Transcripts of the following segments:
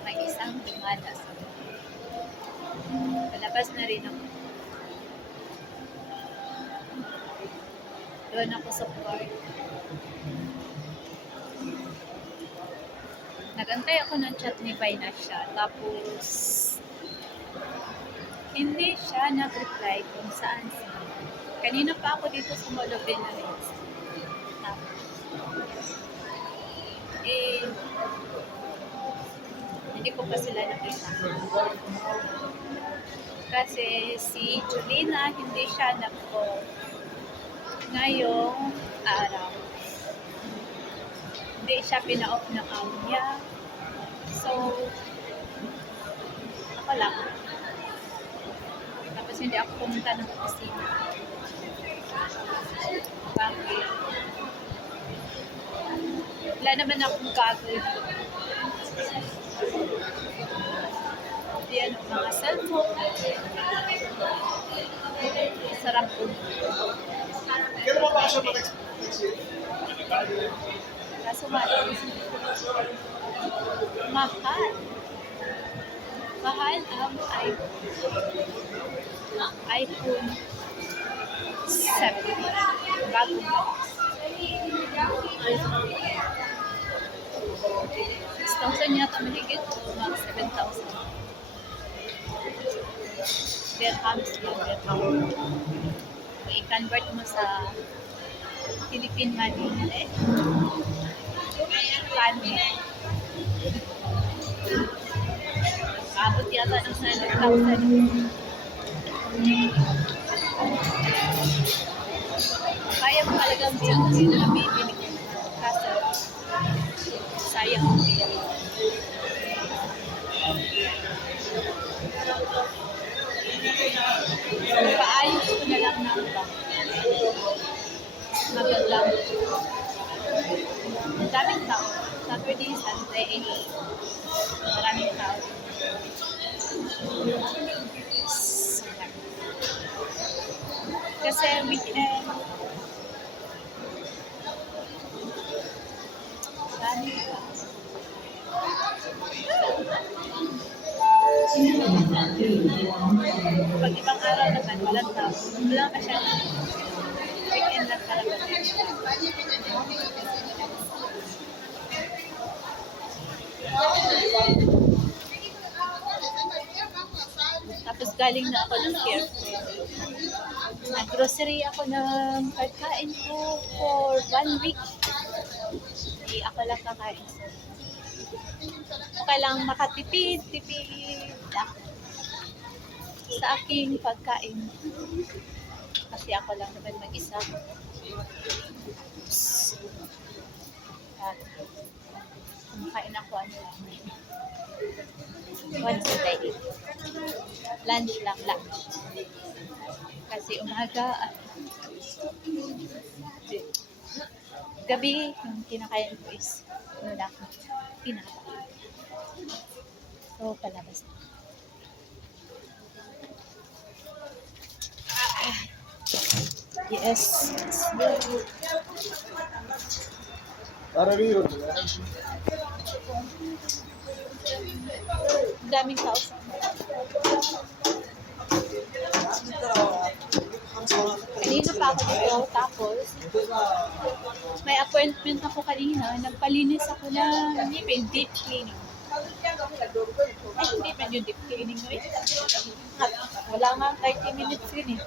May isang dumada sa palabas na rin ako. Doon ako sa park. Nagantay ako ng chat ni Vainasha. Tapos, hindi siya nag-reply kung saan siya. Kanina pa ako dito sa Mall of Benares. Tapos, hindi ko pa sila nakita. Kasi si Julina, hindi siya nag-call ngayong araw. Hindi siya pina-off ng account niya. So, ako lang. Tapos hindi ako pumunta ng opisina. Bakit? Wala naman akong gagawin. Yan, mga cellphone. Sarap po. Kaso mahal. Mahal ang iPhone 7. Bagong labas. 6,000 yata mahigit o mga 7,000. Dirhams lang, dirham. Kung i-convert mo sa Philippine money, paano yan? Abot yata ng 7,000. Kaya mo talagang bilhin na bibili ko. Kaso, sayang ang bilhin. Paayos ko na lang ng bank. Magandang. Ang daming tao. Saturday, Sunday, maraming tao. Kasi weekend, maraming tao. Pag ibang araw naman, walang tao. Wala masyadong weekend lang talaga. Tapos galing na ako ng Carefree. Nag-grocery ako ng pagkain ko for 1 week. Hindi ako lang kakain. Okay lang makatipid sa aking pagkain. Kasi ako lang naman mag-isa. Kumakain ako once a day. Lunch lang. Kasi umaga, gabi, yung kinakain ko is pinaka. So, palabas na. Yes. Daming tao. Kanina pa ako dito, tapos may appointment ako kanina. Nagpalinis ako ng ngipin, deep cleaning. Ay, hindi pa yung deep cleaning. Wala nga 30 minutes yun eh.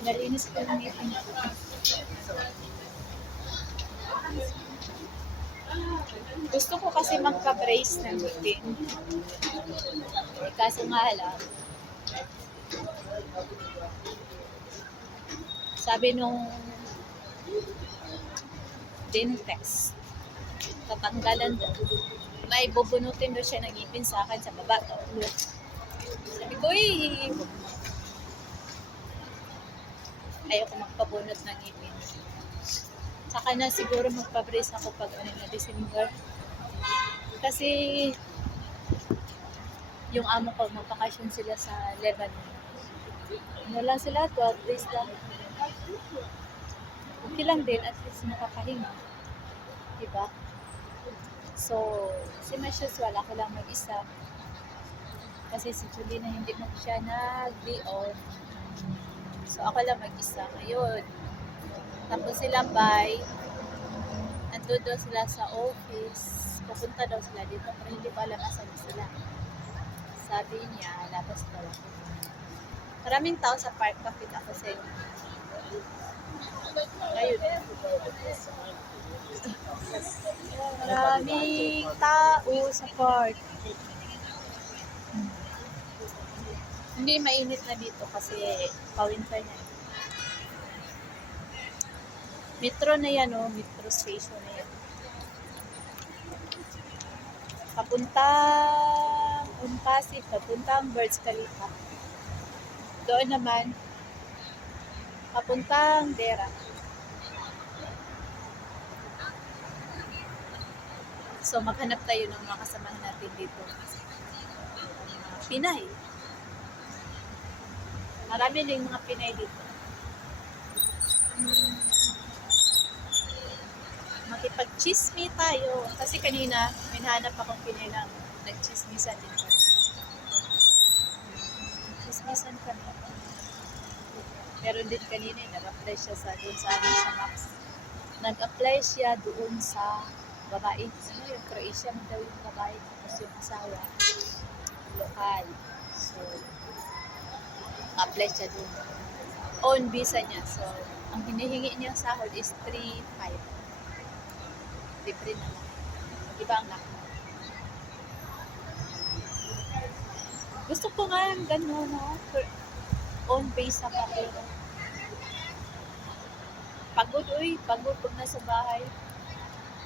Pinalinis ko ng ngipin. Gusto ko kasi magka-brace ng ngipin. Kaso nga lang, sabi nung dentist, tatanggalan daw. May bubunutin daw siya ng ngipin sa akin sa baba. Sabi ko, ayoko magpabunot ng ngipin. Saka na siguro magpa-brace ako pag na December. Kasi yung amo ko, magpakasyon sila sa Lebanon. Wala sila, 12 days lang. Okay lang din, at least nakakahinga. Diba? So, si Mas usual, ako lang mag-isa. Kasi si Julina hindi man siya nag-day off. So, ako lang mag-isa ngayon. Tapos sila by, andun daw sila sa office. Pupunta daw sila dito, pero hindi ko alam asan sila. Sabi niya, labas daw ako. Maraming tao sa park, bakit ako sa inyo? Ayun. Maraming tao sa park. Hindi mainit na dito kasi pa-winter na. Metro na yan, oh. Metro station na yan. Papuntang Pasig, papuntang Burj Khalifa. Doon naman, papuntang Dera. So, maghanap tayo ng mga kasamahan natin dito. Pinay. Marami din mga Pinay dito. Makipag-chismi tayo. Kasi kanina, may nahanap akong Pinay na nag-chismisan din kami. Chismisan kami. Meron din kanina, nag-apply siya doon sa Max. Nag-apply siya doon sa babae. Ano yung Croatia mo daw yung babae. Tapos yung asawa, lokal. So, apply siya doon. On visa niya. So, ang hinihingi niya sahod is 3,500. Libre naman. Iba ang laki. Gusto ko nga yung gano'n, no? On visa ka, pero pagod, pagod pag nasa bahay.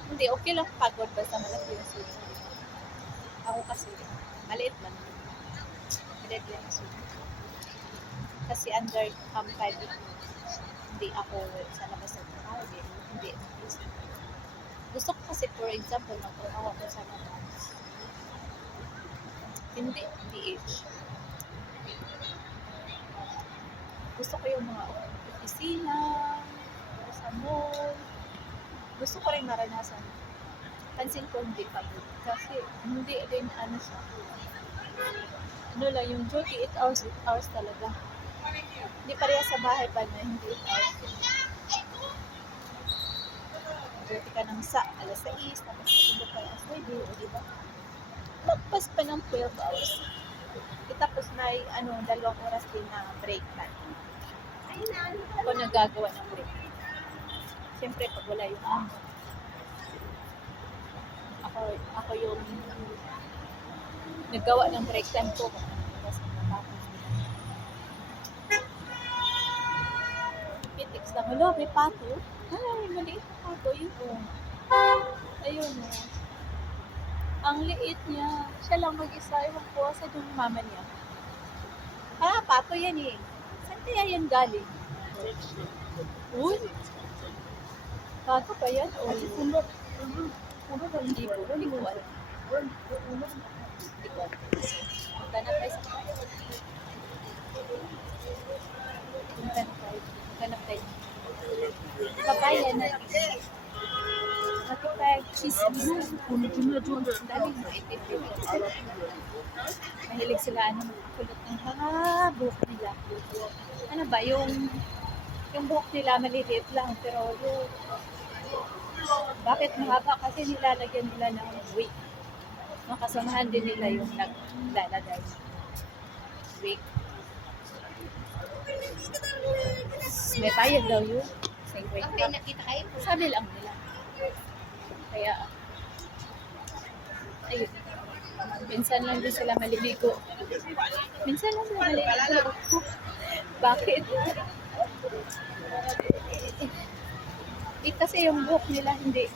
Hindi, okay lang pagod basta malaki yung sulit. Ako kasi, maliit lang. Maliit lang yung sulit. Kasi under company, hindi ako sa labas ng trabaho. Hindi. Gusto ko kasi, for example, magtrabaho ako sa labas. Hindi, DH. Gusto ko yung mga opisina, sa mall. Gusto ko rin maranasan. Pansin ko hindi pagod. Kasi hindi rin ano siya. Ano lang, yung duty 8 hours talaga. Hindi pareha sa bahay pa na hindi 8 hours. Duty ka ng alas 6, tapos matulog ka alas 9, o diba? Magpas pa ng 12 hours. Tapos may 2 oras din na break time. Ako nagagawa ng break. Siyempre, pag wala yung amo. Ako yung naggawa ng break time ko. Pitix lang. Hala, may pato. Ay, maliit na pato. Yun. Ayun. Ang liit niya. Siya lang mag-isa. Ewan ko sa yung mama niya. Pato yan eh. Saan kaya yan galing? Uy! Pato pa yan? O, hindi ko alam. Hindi ko alam. Punta na tayo sa papaya na makipag-chismis. Daming maitipid. Mahilig sila kulot ng buhok nila. Ano ba, yung buhok nila maliliit lang, pero bakit mahaba? Kasi nilalagyan nila ng wig. Kasamahan din nila yung naglalagay wig. May bayad daw yun. Okay, nakita kayo. Sabi lang nila. Kaya, ayun. Minsan lang din sila maliligo. Minsan lang sila maliligo. Bakit? Kasi yung buhok nila hindi.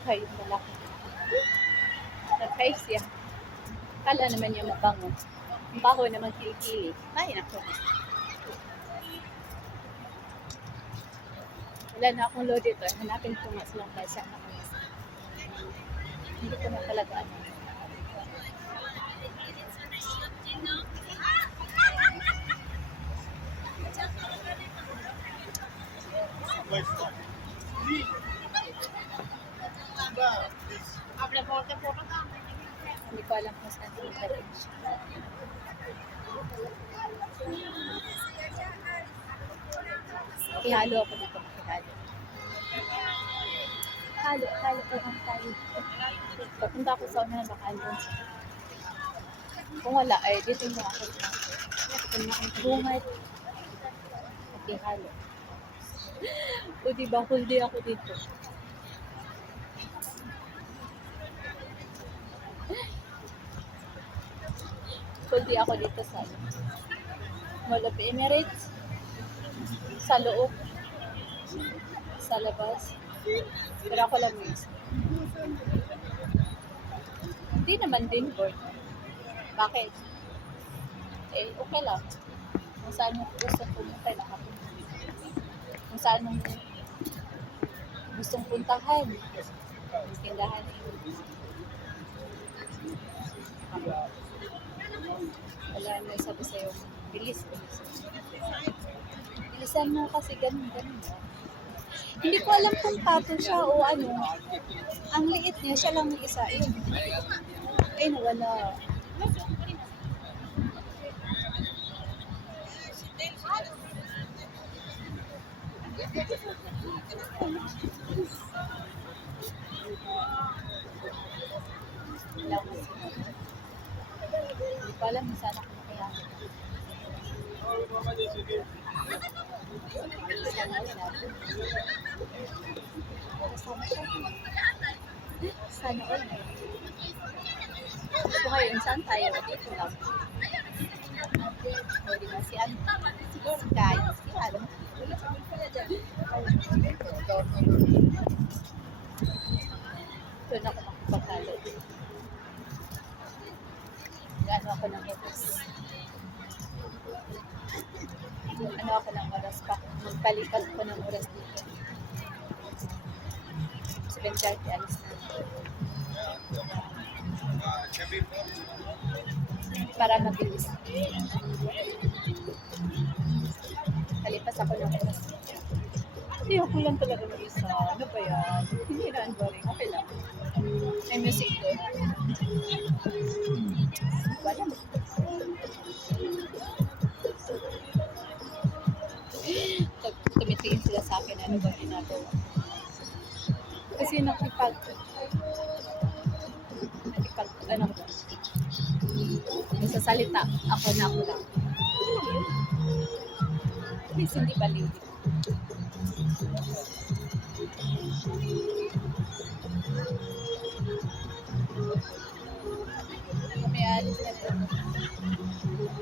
Okay, yung malaki. Nagkay siya. Kala naman niya mabango. Ang baho naman kilikili. Ay, nako. Wala na akong load dito. Hanapin ko nga silang bansa na kami. Hindi ko na talaga ano. Hindi ko alam kung saan yung galing siya. Ihalo ako dito, makihalo. Halo pa lang tayo. Papunta ako sa unahan, baka andun siya. Kung wala, ay dito mo ako sa bungad. Okay, halo. O diba, whole day ako dito. Whole day ako dito sa Mall of Emirates. Sa loob. Sa labas. Pero ako lang yung isa. Hindi naman din bored. Bakit? Eh, okay lang. Kung saan mo gusto pumunta, nakapunta. Kung saan mo gustong puntahan, tindahan. Wala na sabi sa'yo, bilis. Bilisan mo kasi ganun. Hindi ko alam kung pato siya o ano. Ang liit niya, siya lang yung isa. Ay, nawala. Hindi ko alam kung saan ako makayakit. Sana all. So ngayon, saan tayo? Dito lang. O, diba? Si ano? Siguro si Kai. Si alam. Doon ako makapagkalo. Ano ako ng etos. Ano ako ng oras pa. Magpalipat ko ng oras dito. 7:30 alis na. Para mabilis. Palipas ako ng oras. Hindi ako lang talaga mag-isa. Ano ba yan? Hindi na boring. Okay lang. May music doon. Wala mo. Tumitiin sila sa akin. Ano ba ginagawa? Kasi ano ba? Nagsasalita. Ako lang. Please, hindi baliw. May alis na ito.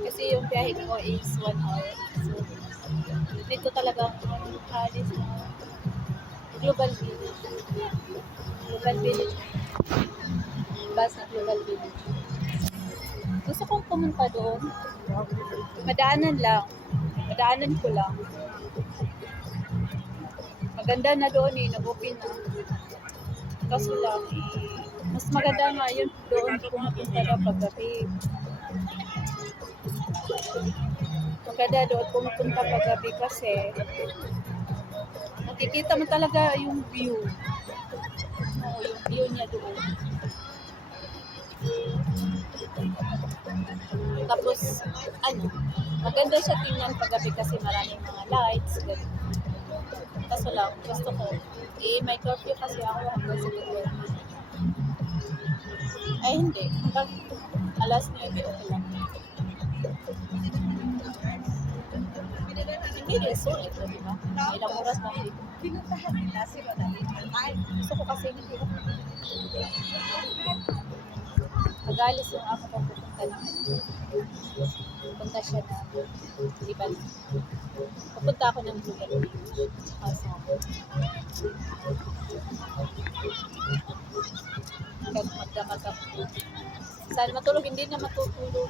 Kasi yung biyahe ko is 1 hour. So, dito talaga alis na Global Village. Global Village. Bus na Global Village. Gusto kong pumunta doon. Madaanan ko lang. Maganda na doon nag-open na. Kaso lang mas maganda nga yun doon pumunta na paggabi. Maganda doon pumunta paggabi kasi nakikita mo talaga yung view. Yung view niya doon. Tapos, maganda siya tingnan paggabi kasi maraming mga lights. Ganun. Kaso lang, gusto ko. May curfew kasi ako hanggang sa Lugod. Ay, hindi. Hanggang alas 9, okay lang. Hindi rin sulit, di ba? Ilang oras na dito. Pinuntahan nila si Rodalyn. Gusto ko kasi hindi ko. Magalis yung ako pag pupunta lang. Pupunta siya na Liban. Pupunta ako ng Liban. Magdamag ako. Saan matulog? Hindi na matutulog.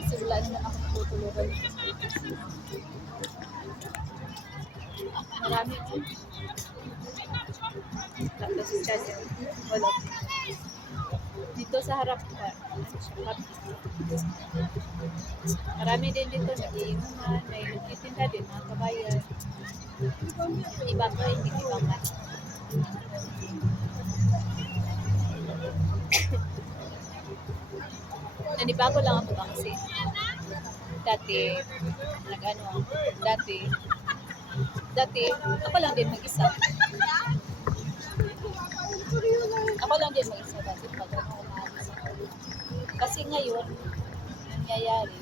Kasi wala naman ako matutulugan. Marami ko. Tapos siya siya. Wala. Dito sa harap ka. Marami din dito nag-iinuman, may nagtitinda din mga kabayan. Iba ko, hindi iba man. nanibago lang ako ba kasi dati, nag-ano, dati, ako lang din mag-isa. Ako lang din mag-isa dati pag ako umalis ako. Kasi ngayon, nangyayari,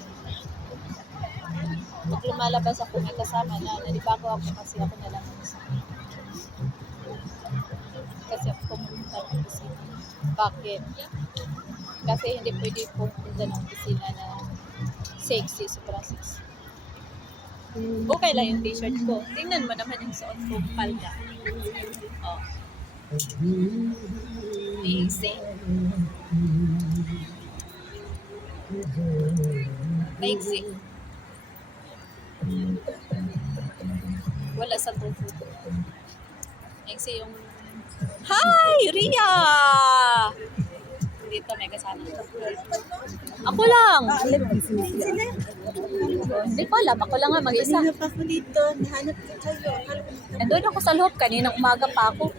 pag lumalabas ako may kasama na, nanibago ako kasi ako na lang mag-isa. Kasi ako pumunta ng opisina. Bakit? Kasi hindi pwede pumunta ng opisina na sexy, sobrang sexy. Okay lang yung t-shirt ko. Tingnan mo naman yung suot ko, palda. Oh. Easy. Maiksi. Wala sa tubo. Maiksi yung... Hi! Ria! Dito may kasama. Ako lang! Hindi ko alam. Ako lang nga mag-isa. Kanina pa ako dito, nahanap ko kayo. Akala ko Andun ako sa loob. Kaninang umaga pa ako.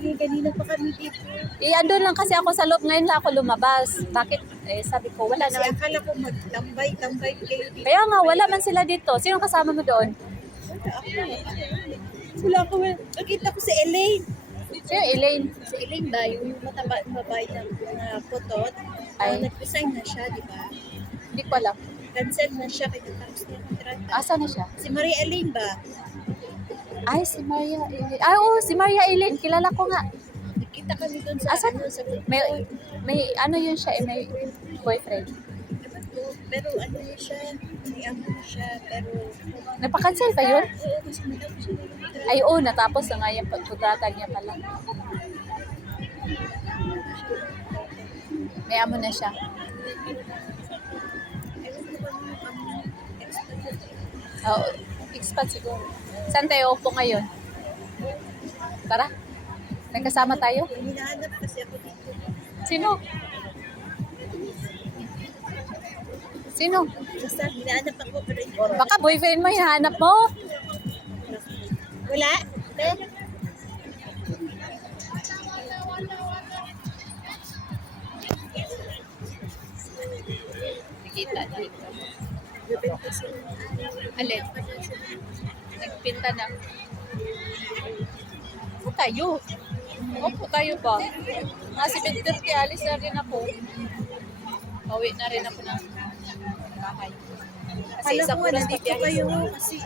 kanina pa kami dito. Andun lang kasi ako sa loob. Ngayon lang ako lumabas. Bakit? Sabi ko, wala Kasi naman. akala ko magtambay-tambay kayo dito. Kaya nga, wala man sila dito. Sino kasama mo doon? Wala ako. Nakita ko si Elaine. Sino, Elaine? Si Elaine ba? Yung mataba babae na putot. Ay. Nag-resign na siya, di ba? Hindi ko alam. Cancel na siya kaya tapos na yung kontrata. Asa na siya? Si Maria Elaine ba? Ay, si Maria Elaine. Ay, oo, si Maria Elaine. Kilala ko nga. Nakita kami doon sa Asan? sa May ano yun siya, may boyfriend. pero ano na siya, may amo na siya, pero Napakancel ba yun? oo, kasi madami siya. Ay, oo, natapos na nga yung pagkutrata niya pala. May amo na siya. Oo, expat siguro. Saan tayo upo ngayon? Tara, may kasama tayo. Hinahanap kasi ako dito. Sino? Sino? Basta hinahanap ako pero hindi ko. Baka boyfriend mo, hinahanap mo? Wala? Nakita dito. Alin? Nagpinta na. Upo tayo. Upo tayo ba? Mga 7:30, alis na rin ako. Pauwi na rin ako ng bahay. Kasi Kala isang ko oras pa nandito biyahe. kayo kasi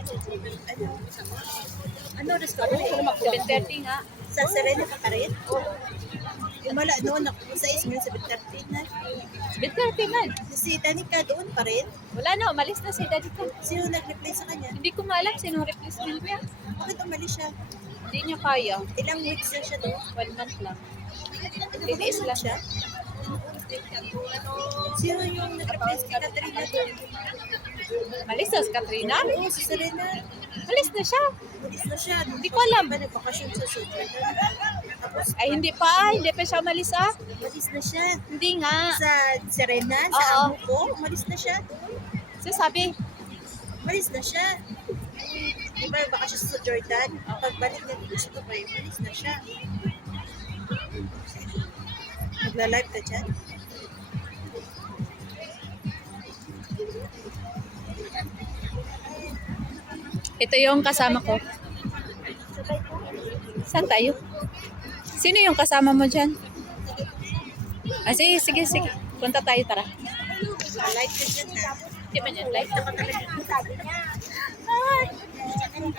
ano restaurant? 7:30 nga. Sa Serena ka pa rin? Yung mala noon ako sa ngayon sa 7:30 na. 7:30 man. Si Danica doon pa rin? Wala na, umalis na si Daddy ko. Sino nag-reply sa kanya? Hindi ko maalam sinong replacement niya. Bakit umalis siya? Hindi niya kaya. Ilang weeks na siya doon? 1 month lang. Titiis lang siya? Sino yung nag-reply sa Katrina doon? Malis na si Katrina? Oo, si Serena. Malis na siya. Umalis na siya. Hindi ko alam. Ba nagbakasyon sa Sudan? Tapos Ay, hindi pa. Hindi pa siya umalis ah. umalis na siya. Hindi nga. Sa Serena, sa Oo. amo ko, umalis na siya. So sabi, Umalis na siya. Di ba, baka siya sa Jordan. Pagbalik niya dito sa Dubai, umalis na siya. Nagla-live ka dyan? ito yung kasama ko. Saan tayo? Sino yung kasama mo dyan? Ah, sige, sige, sige. Punta tayo, tara. Live ka dyan ha. Hindi man yan, live.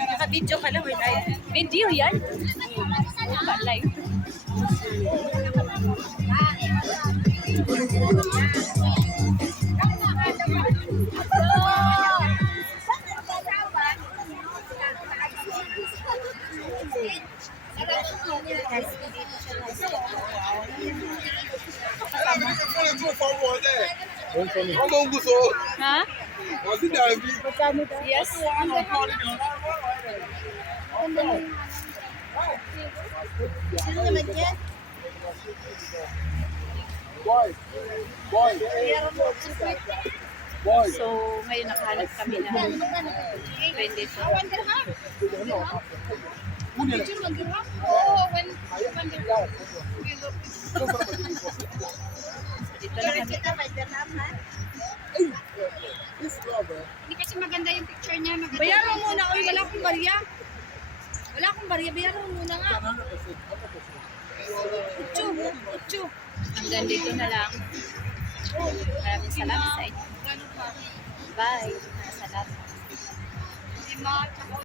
Naka-video ka lang or live? Video yan? Ba, live. Comment vous ça? Ha? On dit dans la vie. Yes. Sino naman yan? Boy. Boy. Boy. So, ngayon nakahanap kami na friend dito. So, dito Dito na kami. Kita, may dirham, ha? This rubber. Hindi kasi maganda yung picture niya. Maganda. Bayaran mo muna. Uy, wala akong barya. Wala akong barya. Bayaran mo muna nga. 8. Hanggang dito na lang. Maraming salamat sa inyo. Bye. Salamat. Lima, tsaka